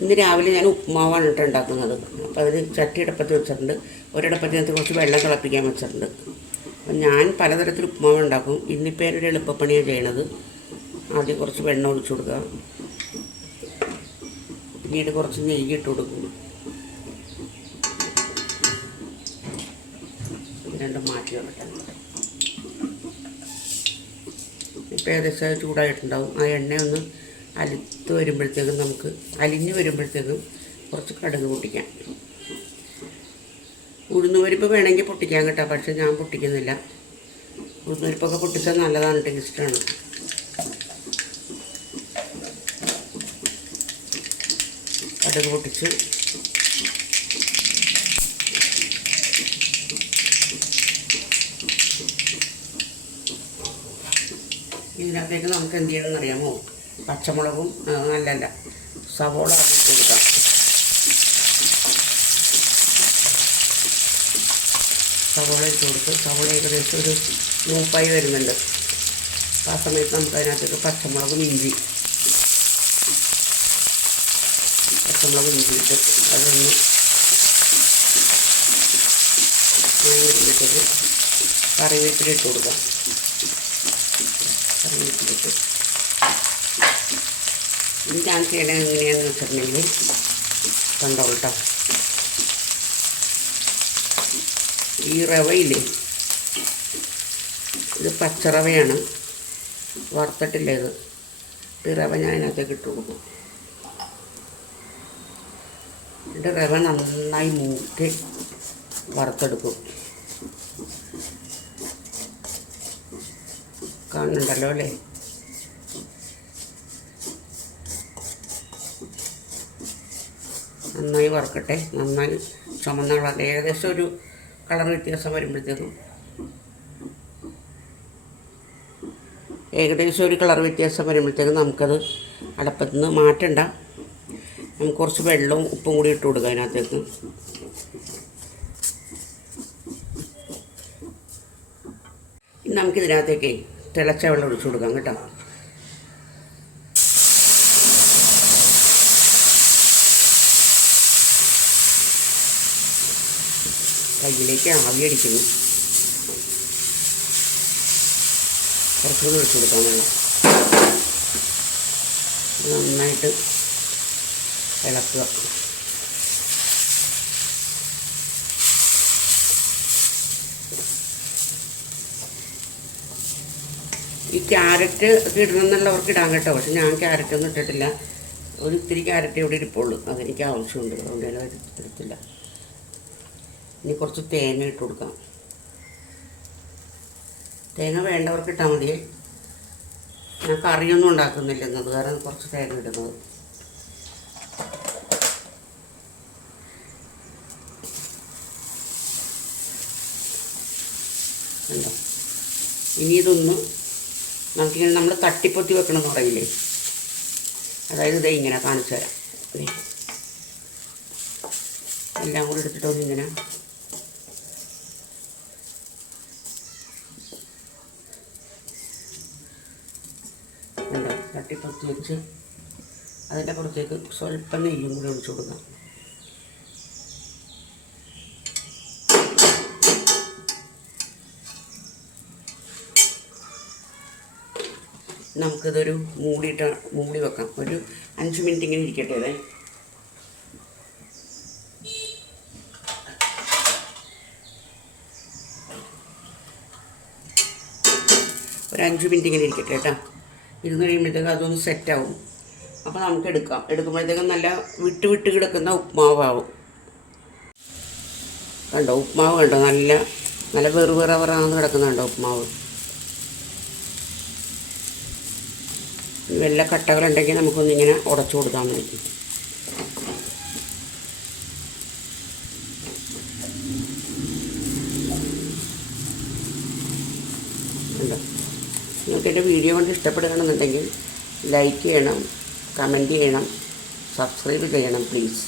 ഇന്ന് രാവിലെ ഞാൻ ഉപ്പുമാവാണ് കേട്ടോ ഉണ്ടാക്കുന്നത്. അപ്പോൾ അതിന് ചട്ടി അടുപ്പത്ത് വെച്ചിട്ടുണ്ട്. ഒരിടപ്പത്തിനകത്ത് കുറച്ച് വെള്ളം തിളപ്പിക്കാൻ വെച്ചിട്ടുണ്ട്. അപ്പം ഞാൻ പലതരത്തിൽ ഉപ്പുമാവ് ഉണ്ടാക്കും. ഇന്നിപ്പോൾ ഞാനൊരു എളുപ്പപ്പണിയാണ് ചെയ്യണത്. ആദ്യം കുറച്ച് വെള്ളം ഒഴിച്ചു കൊടുക്കുക. പിന്നീട് കുറച്ച് നെയ്യ് ഇട്ട് കൊടുക്കും. രണ്ടും മാറ്റി വെക്കട്ടെ. ഇപ്പോൾ ഏകദേശം ചൂടായിട്ടുണ്ടാവും. ആ എണ്ണ ഒന്ന് അലുത്ത് വരുമ്പോഴത്തേക്കും നമുക്ക് അലിഞ്ഞ് വരുമ്പോഴത്തേക്കും കുറച്ച് കടുക് പൊട്ടിക്കാം. ഉഴുന്നുപരിപ്പ് വേണമെങ്കിൽ പൊട്ടിക്കാൻ കേട്ടോ പക്ഷെ ഞാൻ പൊട്ടിക്കുന്നില്ല. ഉഴുന്നുപരിപ്പൊക്കെ പൊട്ടിച്ചാൽ നല്ലതാണ് ടേസ്റ്റാണ്. കടുക് പൊട്ടിച്ച് ഇതിനകത്തേക്ക് നമുക്ക് എന്ത് ചെയ്യണമെന്ന് അറിയാമോ പച്ചമുളകും അല്ലല്ല സവോള ഇട്ട് കൊടുക്കാം. സവോള ഇട്ട് കൊടുത്ത് സവോള ഏകദേശം ഒരു മൂപ്പായി വരുന്നുണ്ട്. ആ സമയത്ത് നമുക്ക് അതിനകത്തേക്ക് പച്ചമുളകും ഇഞ്ചി പച്ചമുളകും ഇഞ്ചി ഇട്ട് അതൊന്ന് കറിവേപ്പിലിട്ട് കറിവേപ്പില കൊടുക്കാം. കറിവേപ്പിലിട്ട് ഇത് ഞാൻ ചെയ്യണത് എങ്ങനെയാണെന്ന് വെച്ചിട്ടുണ്ടെങ്കിൽ കണ്ടോ ഈ റവയില്ലേ ഇത് പച്ചറവയാണ്. വറുത്തിട്ടില്ല ഇത്? ഈ റവ ഞാൻ അതിനകത്തേക്ക് ഇട്ട് കൊടുക്കും. എന്നിട്ട് റവ നന്നായി മൂക്കി വറുത്തെടുക്കും. കാണുന്നുണ്ടല്ലോ അല്ലേ? നന്നായി വറുക്കട്ടെ. നന്നായി ചുമന്ന കളർ ഏകദേശം ഒരു കളർ വ്യത്യാസം വരുമ്പോഴത്തേക്കും ഏകദേശം ഒരു കളർ വ്യത്യാസം വരുമ്പോഴത്തേക്കും നമുക്കത് അടപ്പത്തു നിന്ന് മാറ്റണ്ട. നമുക്ക് കുറച്ച് വെള്ളവും ഉപ്പും കൂടി ഇട്ട് കൊടുക്കുക അതിനകത്തേക്ക്. നമുക്കിതിനകത്തേക്ക് തിളച്ച വെള്ളം ഒഴിച്ചു കൊടുക്കാം കേട്ടോ. കയ്യിലേക്ക് ആവി അടിക്കുന്നു. കുറച്ചുകൂടി ഒഴിച്ചു കൊടുക്കാം വെള്ളം നന്നായിട്ട് ഇളക്കുക. ഈ ക്യാരറ്റ് ഇടണമെന്നുള്ളവർക്ക് ഇടാൻ കേട്ടോ പക്ഷെ ഞാൻ ക്യാരറ്റ് ഒന്നും ഇട്ടിട്ടില്ല. ഒരു ഇത്തിരി ക്യാരറ്റ് ഇവിടെ ഇരിപ്പുള്ളൂ. അതെനിക്ക് ആവശ്യമുണ്ട്. അതുകൊണ്ട് ഞാൻ എടുത്തില്ല ഇനി കുറച്ച് തേങ്ങ ഇട്ട് കൊടുക്കാം. തേങ്ങ വേണ്ടവർക്ക് ഇട്ടാൽ മതി. ഞാൻ കറിയൊന്നും ഉണ്ടാക്കുന്നില്ല എന്നത് കാരണം കുറച്ച് തേങ്ങ ഇടുന്നത്. ഇനി ഇതൊന്ന് നമുക്കിങ്ങനെ നമ്മൾ തട്ടിപ്പൊത്തി വെക്കണം എന്ന് പറയില്ലേ? അതായത് ഇതേ ഇങ്ങനെ കാണിച്ചു തരാം. എല്ലാം കൂടി എടുത്തിട്ട് ഒന്നിങ്ങനെ ഉണ്ട് തട്ടിപ്പൊത്തി വെച്ച് അതിന്റെ പുറത്തേക്ക് സ്വല്പം നെയ്യും കൂടി ഒഴിച്ചു കൊടുക്കാം. നമുക്കിതൊരു മൂടിയിട്ട് മൂടി വെക്കാം. ഒരു അഞ്ച് മിനിറ്റ് ഇങ്ങനെ ഇരിക്കട്ടെ അതെ ഒരു അഞ്ച് മിനിറ്റ് ഇങ്ങനെ ഇരിക്കട്ടെ കേട്ടോ. ഇരുന്ന് കഴിയുമ്പോഴത്തേക്ക് അതൊന്ന് സെറ്റാവും അപ്പോൾ നമുക്ക് എടുക്കാം. എടുക്കുമ്പോഴത്തേക്കും നല്ല വിട്ട് വിട്ട് കിടക്കുന്ന ഉപ്മാവാവും. കണ്ടോ? ഉപ്മാവ് കണ്ടോ? നല്ല നല്ല വെറു വെറവറാന്ന് കിടക്കുന്നുണ്ടോ ഉപ്മാവ്? വല്ല കട്ടകളുണ്ടെങ്കിൽ നമുക്കൊന്നിങ്ങനെ ഉടച്ചു കൊടുക്കാൻ വേണ്ടി നിങ്ങൾക്ക് എന്റെ വീഡിയോ കൊണ്ട് ഇഷ്ടപ്പെടുകയാണെന്നുണ്ടെങ്കിൽ ലൈക്ക് ചെയ്യണം കമന്റ് ചെയ്യണം സബ്സ്ക്രൈബ് ചെയ്യണം പ്ലീസ്.